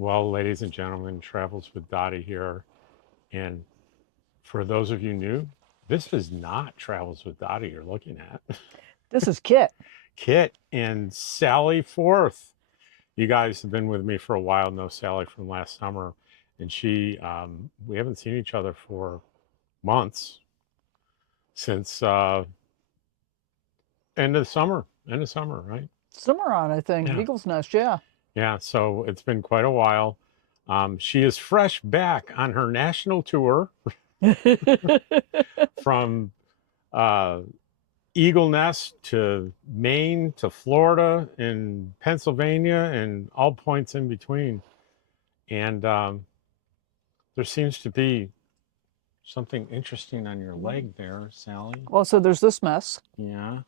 Well, ladies and gentlemen, Travels with Dottie here. And for those of you new, this is not Travels with Dottie you're looking at. This is Kit. Kit and Sally Forth. You guys have been with me for a while, know Sally from last summer. And we haven't seen each other for months since end of summer, right? Cimarron, I think. Yeah. Eagle's Nest, yeah. Yeah, so it's been quite a while. She is fresh back on her national tour from uh, Eagle Nest to Maine to Florida and Pennsylvania and all points in between. And there seems to be something interesting on your leg there, Sally. Well, so there's this mess, Yeah,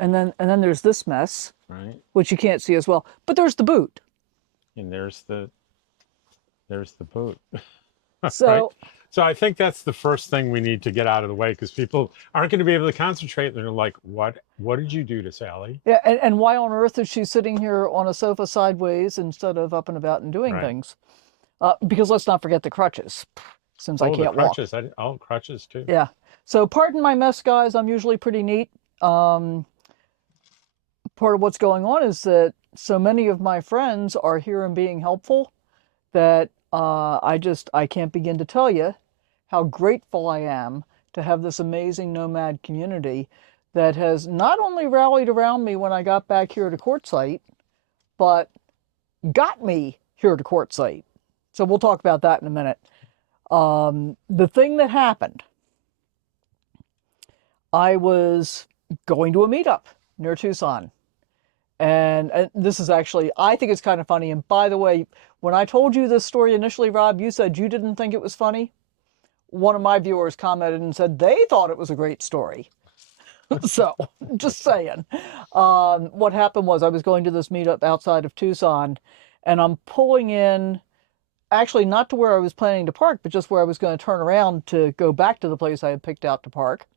and then there's this mess, right. which you can't see as well. But there's the boot. And there's the boot. Right. So So I think that's the first thing we need to get out of the way because people aren't going to be able to concentrate. They're like, what did you do to Sally? yeah, and why on earth is she sitting here on a sofa sideways instead of up and about and doing Right. things? Because let's not forget the crutches, since I Oh, the can't walk. crutches. Crutches too. Yeah. So pardon my mess, guys. I'm usually pretty neat. Part of what's going on is that so many of my friends are here and being helpful that I can't begin to tell you how grateful I am to have this amazing nomad community that has not only rallied around me when I got back here to quartzsite, but got me here to quartzsite. So we'll talk about that in a minute. The thing that happened, I was going to a meetup near Tucson. And this is actually, I think it's kind of funny. And by the way, when I told you this story initially, Rob, you said you didn't think it was funny. One of my viewers commented and said they thought it was a great story. So, just saying. What happened was I was going to this meetup outside of Tucson, and I'm pulling in, actually not to where I was planning to park, but just where I was going to turn around to go back to the place I had picked out to park.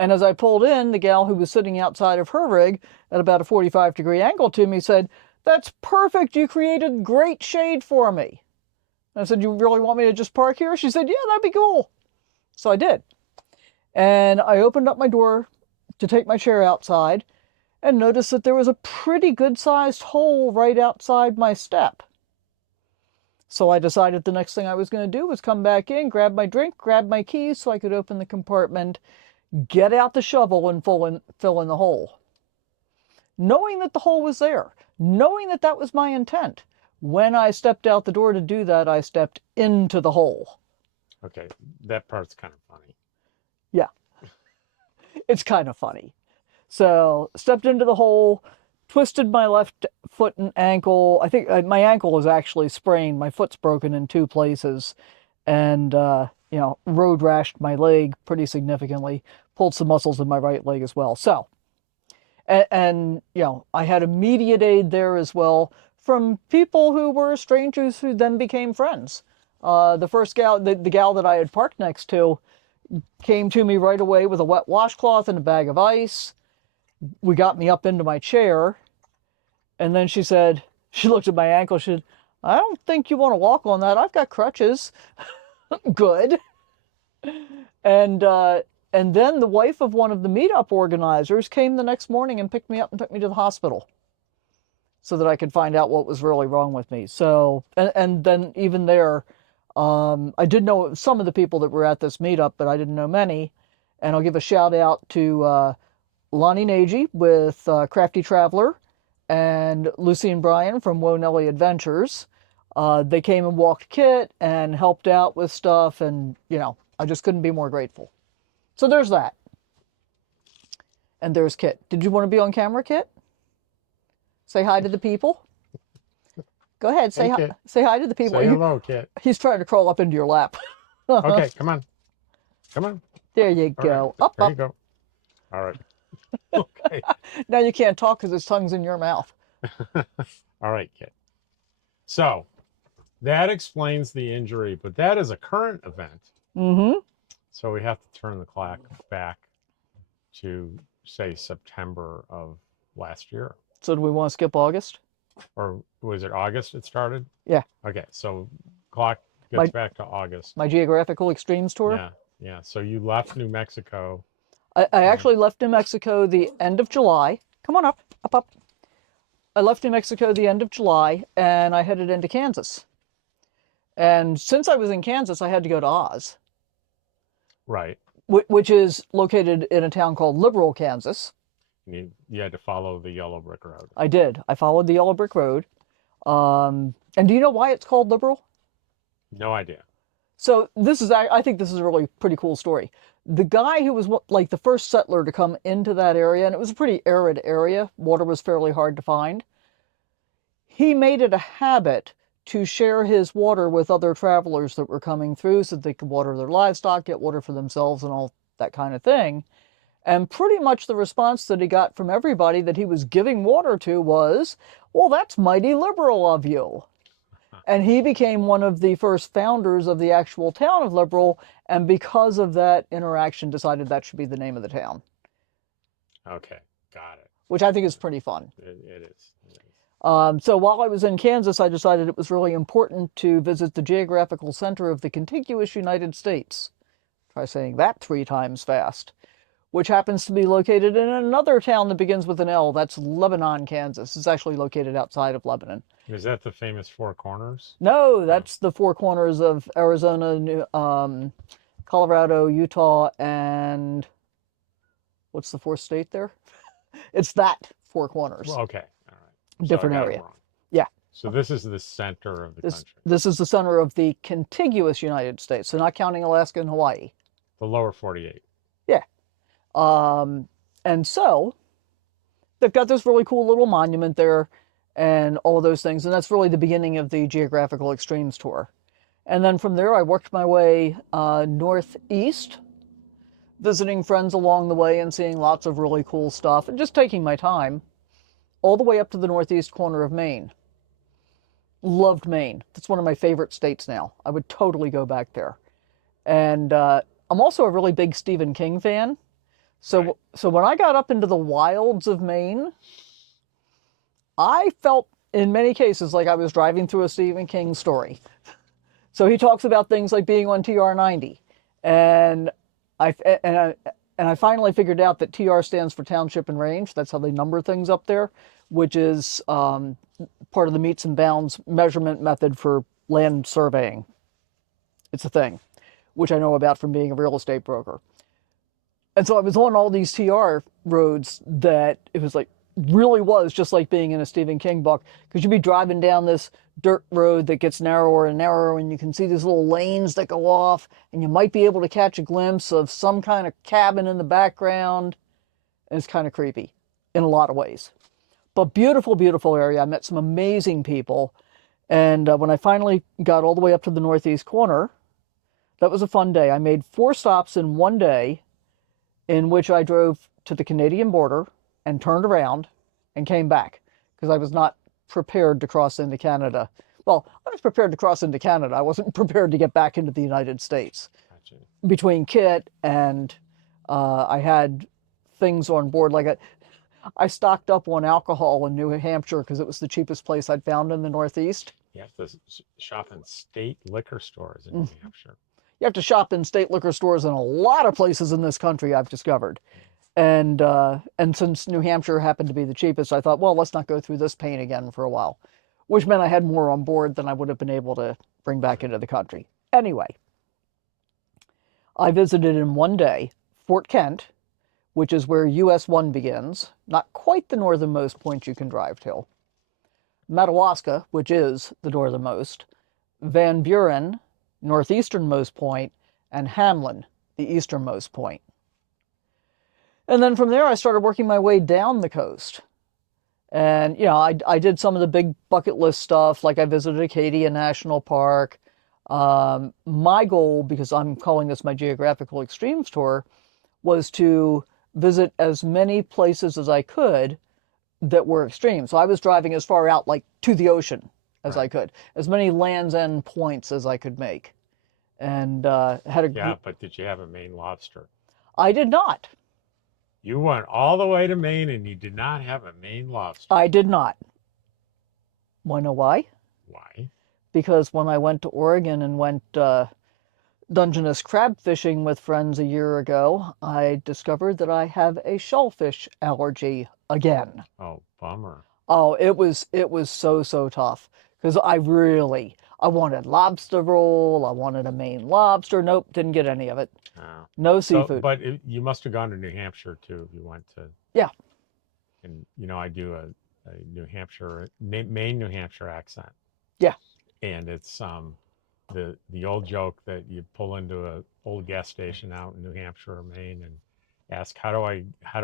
And as I pulled in, the gal who was sitting outside of her rig at about a 45-degree angle to me said, "That's perfect. You created great shade for me." And I said, "You really want me to just park here?" She said, "Yeah, that'd be cool." So I did. And I opened up my door to take my chair outside and noticed that there was a pretty good-sized hole right outside my step. So I decided the next thing I was going to do was come back in, grab my drink, grab my keys so I could open the compartment, get out the shovel and fill in the hole. Knowing that the hole was there, knowing that that was my intent, when I stepped out the door to do that, I stepped into the hole. Okay, that part's kind of funny. Yeah, it's kind of funny. So, stepped into the hole, twisted my left foot and ankle. I think my ankle is actually sprained. My foot's broken in two places. And, road rashed my leg pretty significantly, pulled some muscles in my right leg as well. So, I had immediate aid there as well from people who were strangers who then became friends. The first gal, the gal that I had parked next to, came to me right away with a wet washcloth and a bag of ice. We got me up into my chair, and then she looked at my ankle, she said, "I don't think you want to walk on that. I've got crutches." Good. And then the wife of one of the meetup organizers came the next morning and picked me up and took me to the hospital so that I could find out what was really wrong with me. So, and then even there, I did know some of the people that were at this meetup, but I didn't know many. And I'll give a shout out to Lonnie Nagy with Crafty Traveler and Lucy and Brian from Woe Nelly Adventures. They came and walked Kit and helped out with stuff, and I just couldn't be more grateful. So there's that. And there's Kit. Did you want to be on camera, Kit? Say hi to the people. Go ahead, say Hey, hi. Kit. Say hi to the people. Say hello, Kit. He's trying to crawl up into your lap. Okay, come on. Come on. There you All go. right. Up, There up. you go. All right. Okay. Now you can't talk because his tongue's in your mouth. All right, Kit. So that explains the injury, but that is a current event. Mm-hmm. So we have to turn the clock back to, say, September of last year. So do we want to skip August? Or was it August it started? Yeah, Okay, so clock gets my back to August. my Geographical Extremes tour. Yeah, yeah. So you left New Mexico. I And actually left New Mexico the end of July. Come on up, up, up. I left New Mexico the end of July and I headed into Kansas. And since I was in Kansas, I had to go to Oz, right, which is located in a town called Liberal, Kansas. and you had to follow the yellow brick road. I did. I followed the yellow brick road. And do you know why it's called Liberal? No idea. So this is, I think this is a really pretty cool story. The guy who was like the first settler to come into that area, and it was a pretty arid area, water was fairly hard to find. He made it a habit to share his water with other travelers that were coming through so that they could water their livestock, get water for themselves, and all that kind of thing. And pretty much the response that he got from everybody that he was giving water to was, well, that's mighty liberal of you. And he became one of the first founders of the actual town of Liberal, and because of that interaction, decided that should be the name of the town, Okay, got it. which I think is pretty fun. It is. It is. So while I was in Kansas, I decided it was really important to visit the geographical center of the contiguous United States. Try saying that 3 times fast. Which happens to be located in another town that begins with an L. That's Lebanon, Kansas. It's actually located outside of Lebanon. Is that the famous Four Corners? No, Oh, that's the four corners of Arizona, Colorado, Utah, and what's the fourth state there? It's that four corners. well, okay. All right. So I Different got it area. wrong. Yeah. So this is the center of the This country, this is the center of the contiguous United States, so not counting Alaska and Hawaii. the lower 48. Yeah. And so they've got this really cool little monument there and all of those things. And that's really the beginning of the Geographical Extremes tour. And then from there, I worked my way northeast, visiting friends along the way and seeing lots of really cool stuff and just taking my time all the way up to the northeast corner of Maine. Loved Maine. That's one of my favorite states now. I would totally go back there. And I'm also a really big Stephen King fan. So, Right. so when I got up into the wilds of Maine, I felt in many cases like I was driving through a Stephen King story. So he talks about things like being on TR 90, and I and I and I finally figured out that TR stands for Township and Range. That's how they number things up there, which is part of the meets and bounds measurement method for land surveying. It's a thing, which I know about from being a real estate broker. And so I was on all these TR roads that it was like, really was just like being in a Stephen King book, because you'd be driving down this dirt road that gets narrower and narrower, and you can see these little lanes that go off, and you might be able to catch a glimpse of some kind of cabin in the background. And it's kind of creepy in a lot of ways. But beautiful, beautiful area. I met some amazing people. And when I finally got all the way up to the northeast corner, that was a fun day. I made 4 stops in one day, in which I drove to the Canadian border and turned around and came back, because I was not prepared to cross into Canada. Well, I was prepared to cross into Canada. I wasn't prepared to get back into the United States. Gotcha. Between Kit and I had things on board. Like I stocked up on alcohol in New Hampshire because it was the cheapest place I'd found in the Northeast. You have to shop in state liquor stores in New Hampshire. You have to shop in state liquor stores in a lot of places in this country, I've discovered. And since New Hampshire happened to be the cheapest, I thought, well, let's not go through this pain again for a while, which meant I had more on board than I would have been able to bring back into the country. Anyway, I visited in one day Fort Kent, which is where US 1 begins, not quite the northernmost point you can drive to. Madawaska, which is the northernmost, Van Buren, northeasternmost point, and Hamlin, the easternmost point. And then from there, I started working my way down the coast. And, you know, I did some of the big bucket list stuff, like I visited Acadia National Park. My goal, because I'm calling this my Geographical Extremes tour, was to visit as many places as I could that were extreme. So I was driving as far out, like to the ocean, as I could, as many Land's End points as I could make. And had a Yeah, but did you have a Maine lobster? I did not. You went all the way to Maine and you did not have a Maine lobster. I did not. Want to know why? Why? Because when I went to Oregon and went Dungeness crab fishing with friends a year ago, I discovered that I have a shellfish allergy again. Oh, bummer. Oh, it was so tough because I wanted lobster roll, I wanted a Maine lobster. Nope, didn't get any of it. Oh. No So, seafood. but you must have gone to New Hampshire too if you went to, Yeah. and I do a New Hampshire, Maine, New Hampshire accent. Yeah. And it's the old joke that you pull into a old gas station out in New Hampshire or Maine and ask how do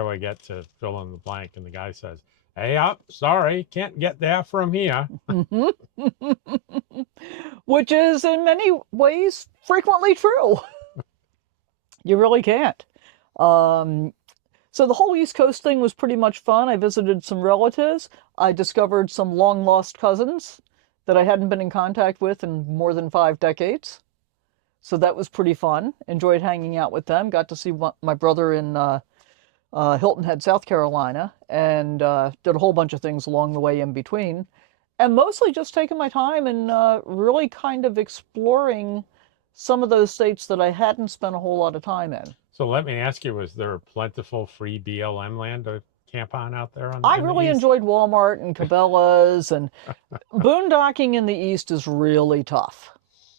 I get to fill in the blank, and the guy says, "Hey, up, sorry, can't get there from here." Hmm. Which is in many ways frequently true. You really can't. Um, so the whole East Coast thing was pretty much fun. I visited some relatives. I discovered some long lost cousins that I hadn't been in contact with in more than 5 decades. So that was pretty fun. Enjoyed hanging out with them. Got to see my brother in Hilton Head, South Carolina, and did a whole bunch of things along the way in between. And mostly just taking my time and really kind of exploring some of those states that I hadn't spent a whole lot of time in. So let me ask you, was there plentiful free BLM land to camp on out there I in the really east? enjoyed Walmart and Cabela's, and boondocking in the East is really tough.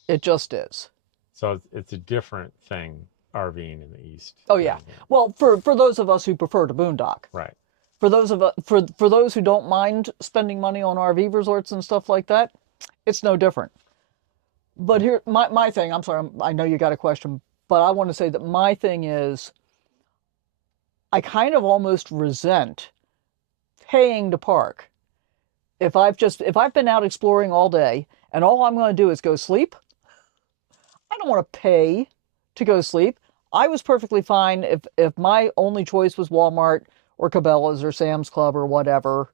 It just is. So it's a different thing RVing in the east Oh than yeah. Well, for those of us who prefer to boondock, right. for those of for those who don't mind spending money on RV resorts and stuff like that, it's no different. But here, my thing. I'm sorry. I know you got a question, but I want to say that my thing is, I kind of almost resent paying to park. If I've been out exploring all day and all I'm going to do is go sleep, I don't want to pay to go sleep. I was perfectly fine if my only choice was Walmart or Cabela's or Sam's Club or whatever.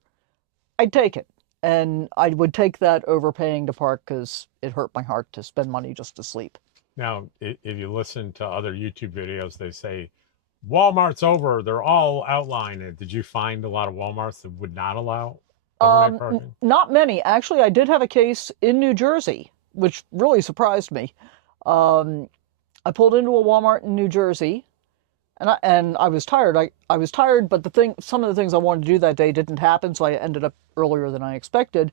I'd take it. And I would take that over paying to park because it hurt my heart to spend money just to sleep. Now, if you listen to other YouTube videos, they say Walmart's over. They're all outlined. Did you find a lot of Walmarts that would not allow overnight parking? Not many. Actually, I did have a case in New Jersey, which really surprised me. Um, I pulled into a Walmart in New Jersey, and I was tired. I was tired, but some of the things I wanted to do that day didn't happen, so I ended up earlier than I expected.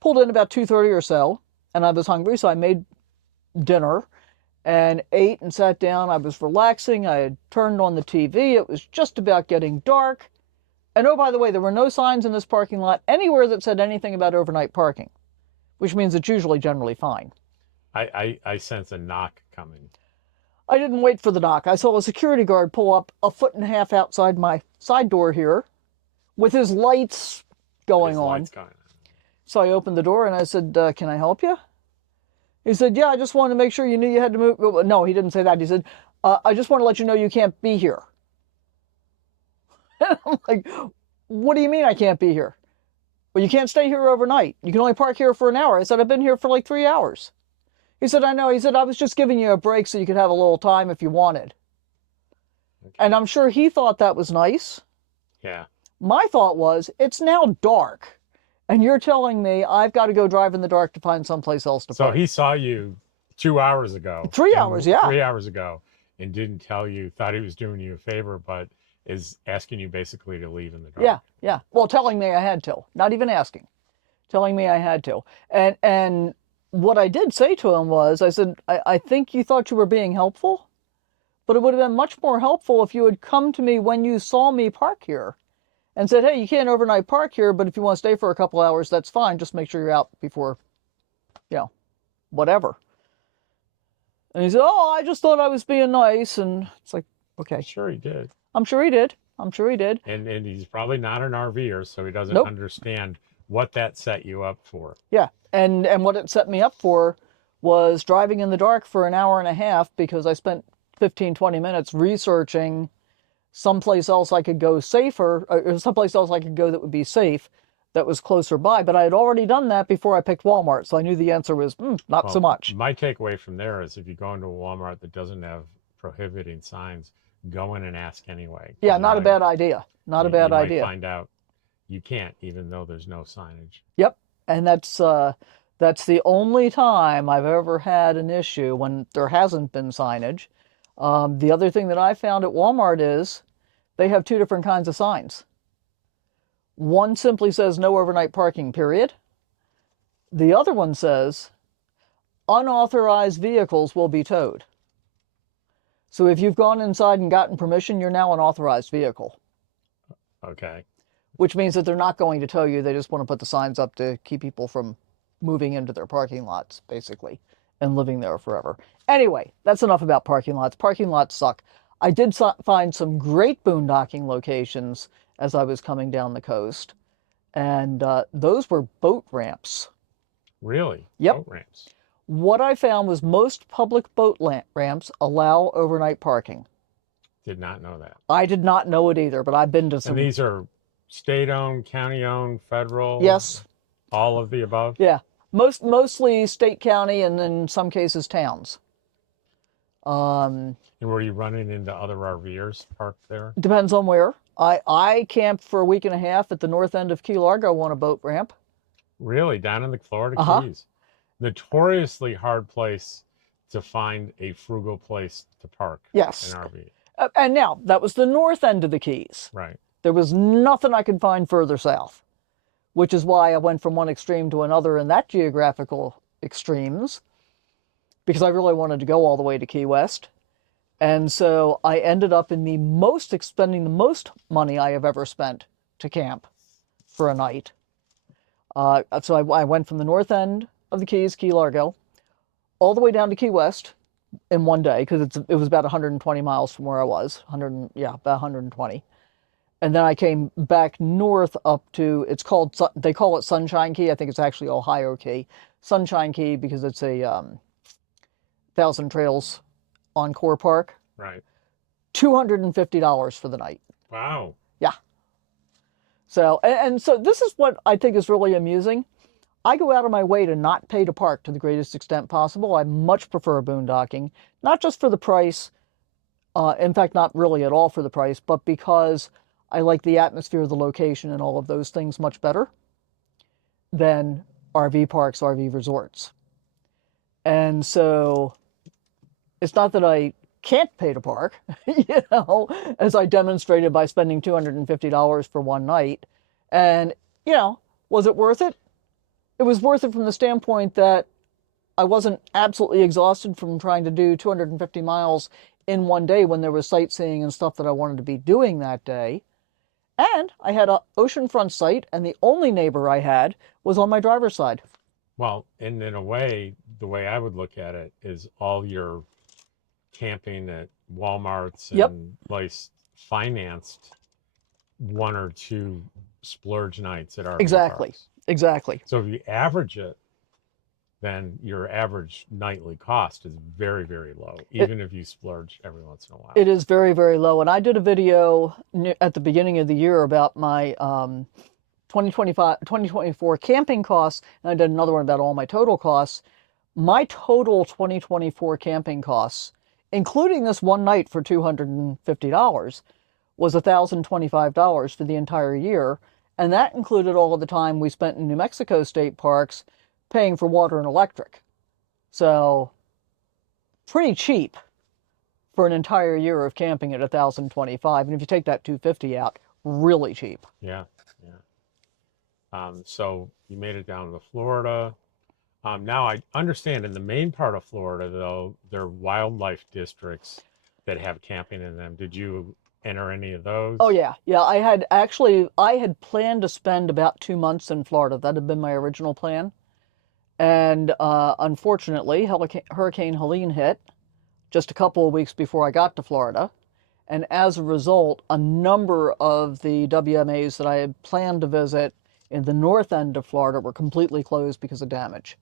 Pulled in about 2:30 or so, and I was hungry, so I made dinner and ate and sat down. I was relaxing. I had turned on the TV. It was just about getting dark. And oh, by the way, there were no signs in this parking lot anywhere that said anything about overnight parking, which means it's usually generally fine. I sense a knock coming. I didn't wait for the knock. I saw a security guard pull up a foot and a half outside my side door here with his lights going His on. lights going on. So I opened the door and I said, "Can I help you?" He said, "Yeah, I just wanted to make sure you knew you had to move." Well, no, he didn't say that. He said, "I just want to let you know you can't be here." I'm like, "What do you mean I can't be here?" "Well, you can't stay here overnight. You can only park here for an hour." I said, "I've been here for like 3 hours." He said, "I know." He said, "I was just giving you a break so you could have a little time if you wanted." Okay. And I'm sure he thought that was nice. Yeah. My thought was, it's now dark, and you're telling me I've got to go drive in the dark to find someplace else to So park. he saw you 2 hours ago. 3 hours, yeah. 3 hours ago, and didn't tell you, thought he was doing you a favor, but is asking you basically to leave in the dark. Yeah, yeah. Well, telling me I had to, not even asking, telling me I had to. And what I did say to him was, I said, I think you thought you were being helpful, but it would have been much more helpful if you had come to me when you saw me park here and said, "Hey, you can't overnight park here, but if you want to stay for a couple hours, that's fine. Just make sure you're out before, you know, whatever." And he said, "Oh, I just thought I was being nice." And it's like, okay, Sure he did. I'm sure he did. I'm sure he did. And he's probably not an RVer, so he doesn't Nope. understand what that set you up for. Yeah. And what it set me up for was driving in the dark for an hour and a half because I spent 15, 20 minutes researching someplace else I could go safer, or someplace else I could go that would be safe, that was closer by. But I had already done that before I picked Walmart, so I knew the answer was not so much. My takeaway from there is if you go into a Walmart that doesn't have prohibiting signs, go in and ask anyway. Yeah, not a bad idea. Not a bad you idea. might find out you can't, even though there's no signage. Yep. And that's the only time I've ever had an issue when there hasn't been signage. The other thing that I found at Walmart is they have two different kinds of signs. One simply says no overnight parking, period. The other one says unauthorized vehicles will be towed. So if you've gone inside and gotten permission, you're now an authorized vehicle, Okay. which means that they're not going to tow you. They just want to put the signs up to keep people from moving into their parking lots, basically, and living there forever. Anyway, that's enough about parking lots. Parking lots suck. I did find some great boondocking locations as I was coming down the coast, and those were boat ramps. Really? Yep. Boat ramps. What I found was most public boat ramps allow overnight parking. Did not know that. I did not know it either, but I've been to And some. these are state-owned, county-owned, federal, Yes, all of the above? yeah, mostly state, county, and in some cases towns. And were you running into other RVers parked there? Depends on where. I camped for a week and a half at the north end of Key Largo on a boat ramp. Really? Down in the Florida Uh-huh. Keys? Notoriously hard place to find a frugal place to park Yes. an RV. And now, that was the north end of the Keys. Right. There was nothing I could find further south, which is why I went from one extreme to another in that geographical extremes, because I really wanted to go all the way to Key West. And so I ended up in spending the most money I have ever spent to camp for a night. So I went from the north end of the Keys, Key Largo, all the way down to Key West in one day, because it was about 120 miles from where I was, about 120. And then I came back north up to, they call it Sunshine Key. I think it's actually Ohio Key. Sunshine Key because it's a Thousand Trails Encore Park. Right. $250 for the night. Wow. Yeah. So, and so this is what I think is really amusing. I go out of my way to not pay to park to the greatest extent possible. I much prefer boondocking, not just for the price, in fact, not really at all for the price, but because I like the atmosphere, the location, and all of those things much better than RV parks, RV resorts. And so it's not that I can't pay to park, as I demonstrated by spending $250 for one night. And, was it worth it? It was worth it from the standpoint that I wasn't absolutely exhausted from trying to do 250 miles in one day when there was sightseeing and stuff that I wanted to be doing that day. And I had an oceanfront site, and the only neighbor I had was on my driver's side. Well, and in a way, the way I would look at it is all your camping at Walmarts Yep. and place financed one or two splurge nights at RV Exactly. parks. Exactly. So if you average it, then your average nightly cost is very, very low, even if you splurge every once in a while. It is very, very low. And I did a video at the beginning of the year about my 2024 camping costs, and I did another one about all my total costs. My total 2024 camping costs, including this one night for $250, was $1,025 for the entire year. And that included all of the time we spent in New Mexico state parks paying for water and electric. So pretty cheap for an entire year of camping at $1,025. And if you take that $250 out, really cheap. Yeah, yeah. So you made it down to Florida. Now I understand in the main part of Florida, though, there are wildlife districts that have camping in them. Did you enter any of those? Oh yeah. I had planned to spend about 2 months in Florida. That had been my original plan. And unfortunately, Hurricane Helene hit just a couple of weeks before I got to Florida. And as a result, a number of the WMAs that I had planned to visit in the north end of Florida were completely closed because of damage,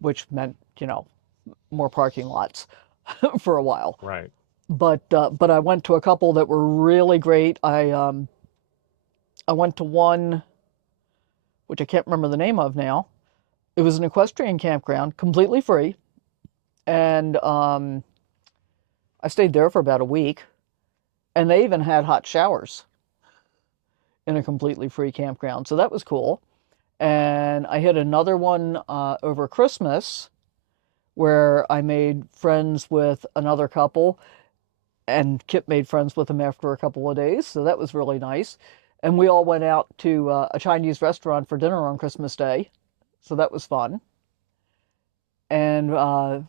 which meant, more parking lots for a while. Right. But I went to a couple that were really great. I went to one, which I can't remember the name of now. It was an equestrian campground, completely free, and I stayed there for about a week, and they even had hot showers in a completely free campground, so that was cool. And I hit another one over Christmas where I made friends with another couple, and Kip made friends with him after a couple of days. So that was really nice. And we all went out to a Chinese restaurant for dinner on Christmas Day. So that was fun. And I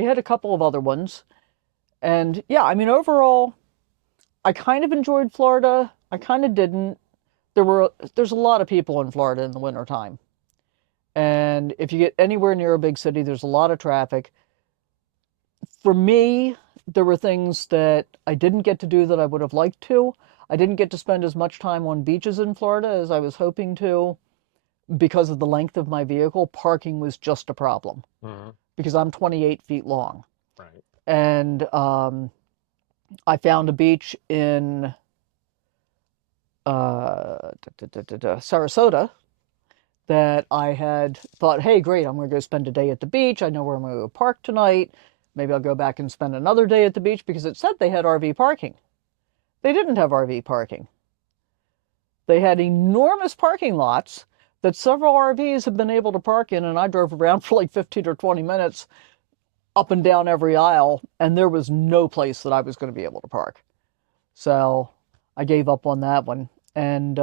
had a couple of other ones. And yeah, I mean, overall, I kind of enjoyed Florida. I kind of didn't. There's a lot of people in Florida in the wintertime. And if you get anywhere near a big city, there's a lot of traffic. For me, there were things that I didn't get to do that I would have liked to. I didn't get to spend as much time on beaches in Florida as I was hoping to because of the length of my vehicle. Parking was just a problem Mhm. because I'm 28 feet long. Right. And I found a beach in Sarasota that I had thought, hey, great, I'm going to go spend a day at the beach. I know where I'm going to go park tonight. Maybe I'll go back and spend another day at the beach because it said they had RV parking. They didn't have RV parking. They had enormous parking lots that several RVs have been able to park in, and I drove around for like 15 or 20 minutes up and down every aisle, and there was no place that I was going to be able to park. So I gave up on that one. And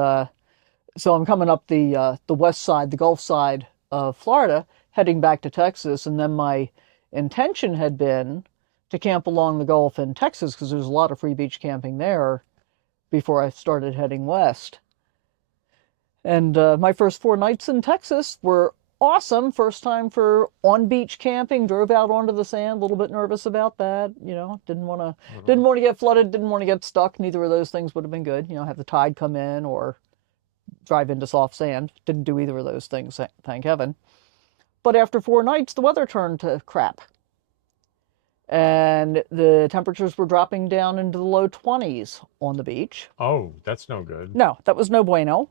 so I'm coming up the west side, the Gulf side of Florida, heading back to Texas, and then my intention had been to camp along the Gulf in Texas because there's a lot of free beach camping there before I started heading west. And my first 4 nights in Texas were awesome. First time for on-beach camping. Drove out onto the sand. A little bit nervous about that. Didn't want to Mhm. didn't want to get flooded. Didn't want to get stuck. Neither of those things would have been good. Have the tide come in or drive into soft sand. Didn't do either of those things. Thank heaven. But after 4 nights, the weather turned to crap, and the temperatures were dropping down into the low 20s on the beach. Oh, that's no good. No, that was no bueno.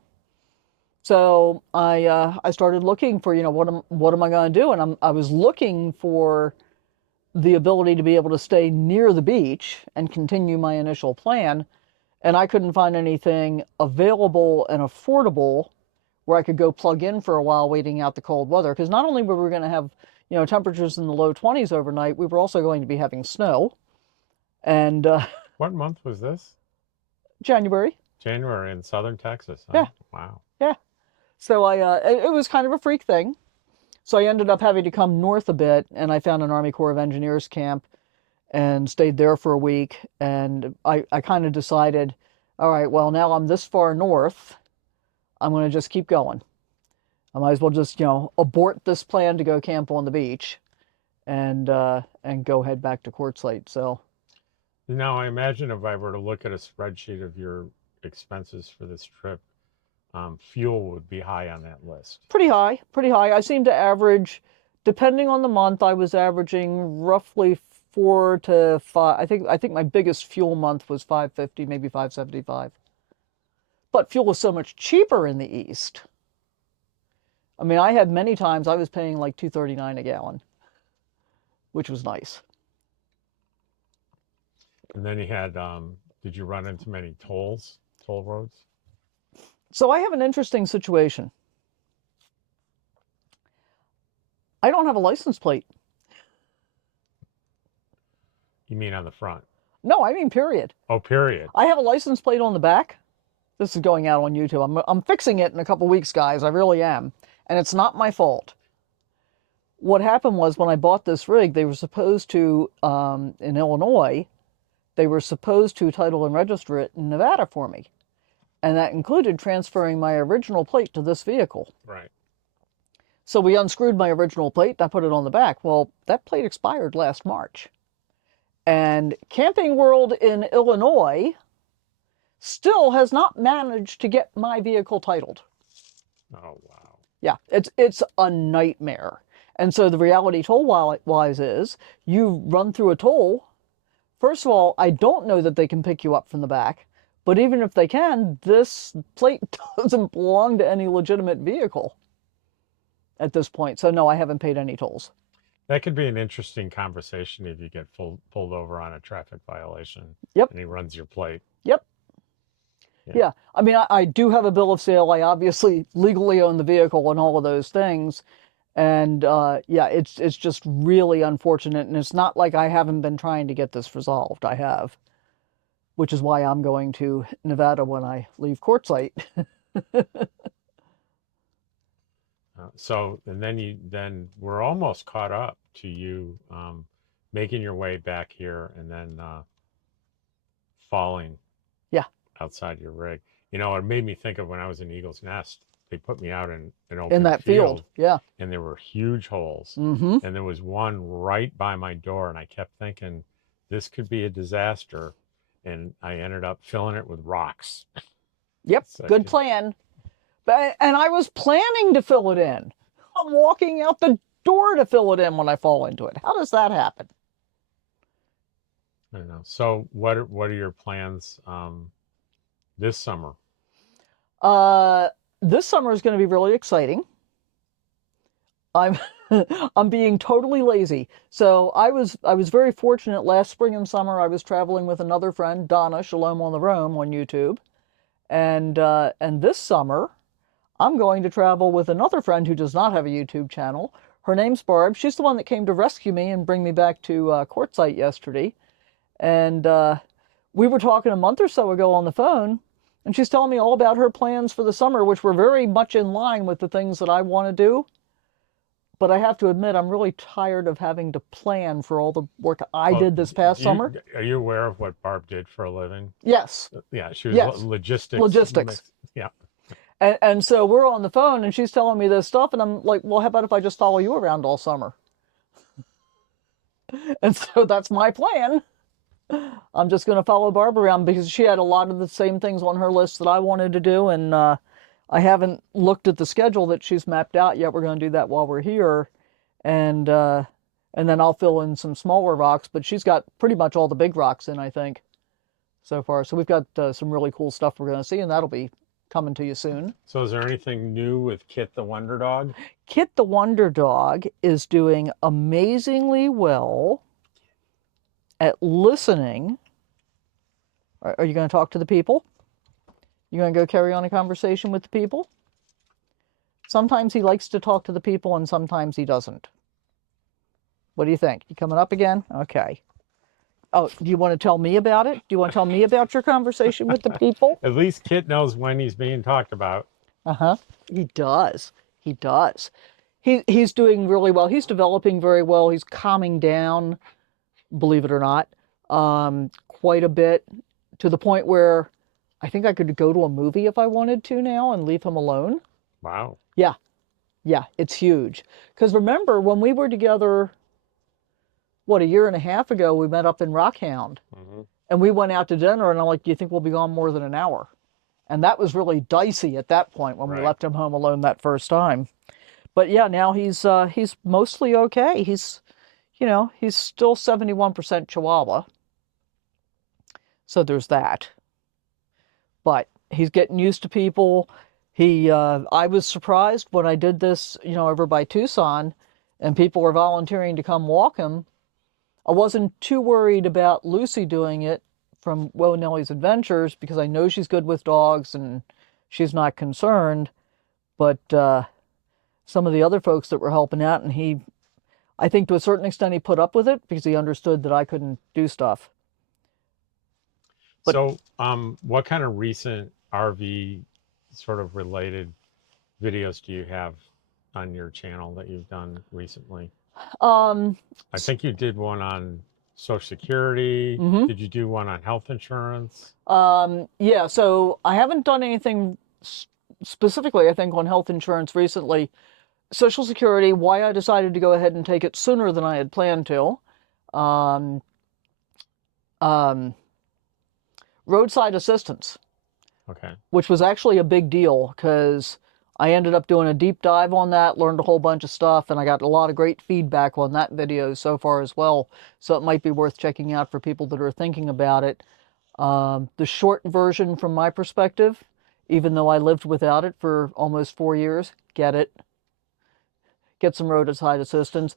So I started looking for what am I going to do, and I was looking for the ability to be able to stay near the beach and continue my initial plan, and I couldn't find anything available and affordable where I could go plug in for a while waiting out the cold weather. Because not only were we going to have temperatures in the low 20s overnight, we were also going to be having snow. And What month was this? January, January in southern Texas, huh? yeah, Wow. yeah. So it was kind of a freak thing. So I ended up having to come north a bit, and I found an Army Corps of Engineers camp and stayed there for a week. And I kind of decided, all right, well, now I'm this far north, I'm going to just keep going. I might as well just, abort this plan to go camp on the beach and go head back to quartzsite. So Now, I imagine if I were to look at a spreadsheet of your expenses for this trip, fuel would be high on that list. pretty high, pretty high. I seem to average, depending on the month, I was averaging roughly 4 to 5. I think my biggest fuel month was 550, maybe 575. But fuel was so much cheaper in the East. I mean, I had many times I was paying like 239 a gallon, which was nice. And then you had, did you run into many toll roads? So I have an interesting situation. I don't have a license plate. You mean on the front? No, I mean period. Oh, period. I have a license plate on the back. This is going out on YouTube. I'm fixing it in a couple weeks, guys. I really am. And it's not my fault. What happened was when I bought this rig, they were supposed to, in Illinois, they were supposed to title and register it in Nevada for me. And that included transferring my original plate to this vehicle. Right. So we unscrewed my original plate, and I put it on the back. Well, that plate expired last March. And Camping World in Illinois still has not managed to get my vehicle titled. Oh, wow. Yeah, it's a nightmare. And so the reality toll-wise is you run through a toll. First of all, I don't know that they can pick you up from the back. But even if they can, this plate doesn't belong to any legitimate vehicle at this point. So no, I haven't paid any tolls. That could be an interesting conversation if you get pulled over on a traffic violation Yep, and he runs your plate. yep. Yeah. Yeah. I mean, I do have a bill of sale. I obviously legally own the vehicle and all of those things. And yeah, it's just really unfortunate. And it's not like I haven't been trying to get this resolved. I have, which is why I'm going to Nevada when I leave quartzsite. So, and then we're almost caught up to you making your way back here and then falling Yeah, outside your rig. You know, it made me think of when I was in Eagle's Nest. They put me out in an in open that field. field, Yeah. and there were huge holes. Mm-hmm. And there was one right by my door, and I kept thinking, this could be a disaster. And I ended up filling it with rocks. Yep. So, Good plan. But and I was planning to fill it in. I'm walking out the door to fill it in when I fall into it. How does that happen? I don't know. So, what are your plans this summer? Uh, this summer is going to be really exciting. I'm I'm being totally lazy. So I was very fortunate last spring and summer. I was traveling with another friend, Donna, Shalom on the Roam on YouTube, and this summer I'm going to travel with another friend who does not have a YouTube channel. Her name's Barb. She's the one that came to rescue me and bring me back to Quartzsite yesterday. And we were talking a month or so ago on the phone, and she's telling me all about her plans for the summer, which were very much in line with the things that I want to do. But I have to admit, I'm really tired of having to plan for all the work I Well, did this past summer. are you aware of what Barb did for a living? Yes, Yeah, she was yes, logistics. logistics. Yeah. And so we're on the phone, and she's telling me this stuff, and I'm like, well, how about if I just follow you around all summer? And so that's my plan. I'm just going to follow Barb around because she had a lot of the same things on her list that I wanted to do, and I haven't looked at the schedule that she's mapped out yet. We're going to do that while we're here, and and then I'll fill in some smaller rocks. But she's got pretty much all the big rocks in, I think, so far. So we've got some really cool stuff we're going to see, and that'll be coming to you soon. So, is there anything new with Kit the Wonder Dog? Kit the Wonder Dog is doing amazingly well at listening. Are you going to talk to the people? You going to go carry on a conversation with the people? Sometimes he likes to talk to the people and sometimes he doesn't. What do you think? You coming up again? Okay. Oh, do you want to tell me about it? Do you want to tell me about your conversation with the people? At least Kit knows when he's being talked about. Uh-huh. He does. He does. He's doing really well. He's developing very well. He's calming down, believe it or not, quite a bit, to the point where I think I could go to a movie if I wanted to now and leave him alone. Wow. Yeah, yeah, it's huge. Because remember, when we were together, what, a year and a half ago, we met up in Rockhound, Hmm. and we went out to dinner, and I'm like, do you think we'll be gone more than an hour? And that was really dicey at that point when we Right. left him home alone that first time. But yeah, now he's mostly okay. He's still 71% Chihuahua. So there's that. But he's getting used to people. I was surprised when I did this, over by Tucson, and people were volunteering to come walk him. I wasn't too worried about Lucy doing it from Woe Nellie's Adventures because I know she's good with dogs and she's not concerned. But some of the other folks that were helping out, and I think to a certain extent he put up with it because he understood that I couldn't do stuff. But So, what kind of recent RV sort of related videos do you have on your channel that you've done recently? um, I think you did one on Social Security. mhm. Did you do one on health insurance? Yeah, so I haven't done anything specifically, I think, on health insurance recently. Social Security, why I decided to go ahead and take it sooner than I had planned to. Um, um, Roadside assistance, Okay. which was actually a big deal because I ended up doing a deep dive on that, learned a whole bunch of stuff, and I got a lot of great feedback on that video so far as well. So it might be worth checking out for people that are thinking about it. The short version from my perspective, even though I lived without it for almost 4 years, get it. Get some roadside assistance.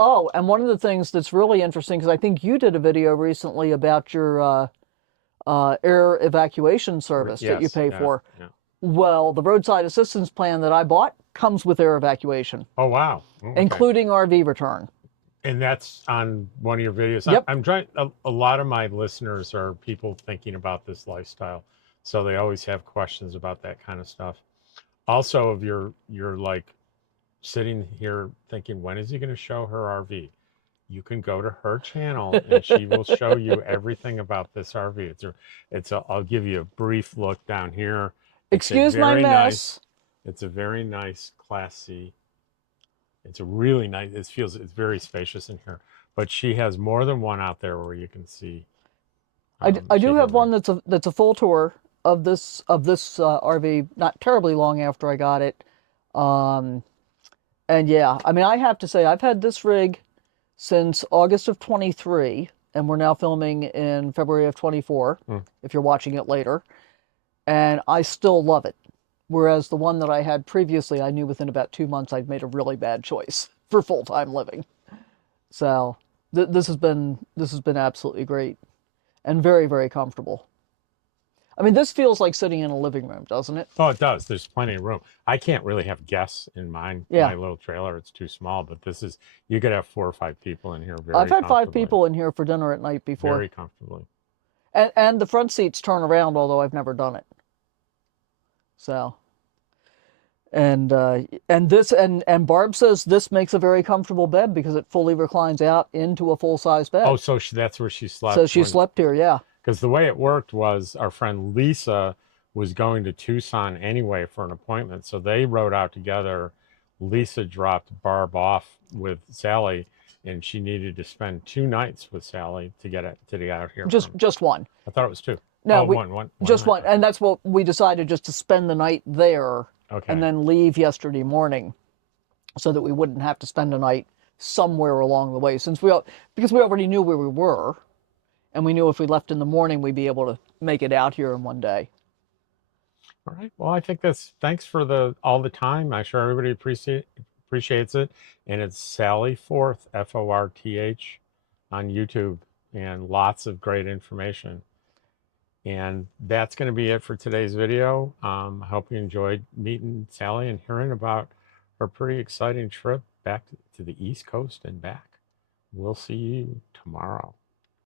Oh, and one of the things that's really interesting, because I think you did a video recently about your air evacuation service that you Yes, pay yeah, for. yeah. Well, the roadside assistance plan that I bought comes with air evacuation, Oh, wow. Oh, okay. including RV return. And that's on one of your videos. Yep. I'm trying, a lot of my listeners are people thinking about this lifestyle. So they always have questions about that kind of stuff. Also, if you're like sitting here thinking, when is he going to show her RV? You can go to her channel and she will show you everything about this RV. I'll give you a brief look down here. It's a Excuse my very nice, mess. it's a very nice Class C. It's a really nice, it's very spacious in here. But she has more than one out there where you can see. I She do has have one that's a full tour of this RV, not terribly long after I got it. Um, and yeah, I mean, I have to say, I've had this rig since August of 23, and we're now filming in February of 24, Hmm. if you're watching it later, and I still love it. Whereas the one that I had previously, I knew within about 2 months I'd made a really bad choice for full-time living. So this has been absolutely great and very, very comfortable. I mean, this feels like sitting in a living room, doesn't it? Oh, it does. There's plenty of room. I can't really have guests in Yeah. my little trailer. It's too small, but this is, you could have 4 or 5 people in here I've very had five comfortably. people in here for dinner at night before. Very comfortably. And the front seats turn around, although I've never done it. So, and Barb says this makes a very comfortable bed because it fully reclines out into a full-size Oh, bed. so that's where she So slept she when, slept here, yeah. because the way it worked was our friend Lisa was going to Tucson anyway for an appointment. So they rode out together. Lisa dropped Barb off with Sally, and she needed to spend 2 nights with Sally to get out here from. Just one. I thought it was two. No, Oh, we one just night. one, and that's what we decided, just to spend the night there and Okay. then leave yesterday morning, so that we wouldn't have to spend a night somewhere along the way. Because we already knew where we were, and we knew if we left in the morning, we'd be able to make it out here in one day. All right. Well, I think thanks for all the time. I'm sure everybody appreciates it. And it's Sally Forth, Forth, on YouTube, and lots of great information. And that's going to be it for today's video. I hope you enjoyed meeting Sally and hearing about her pretty exciting trip back to the East Coast and back. We'll see you tomorrow.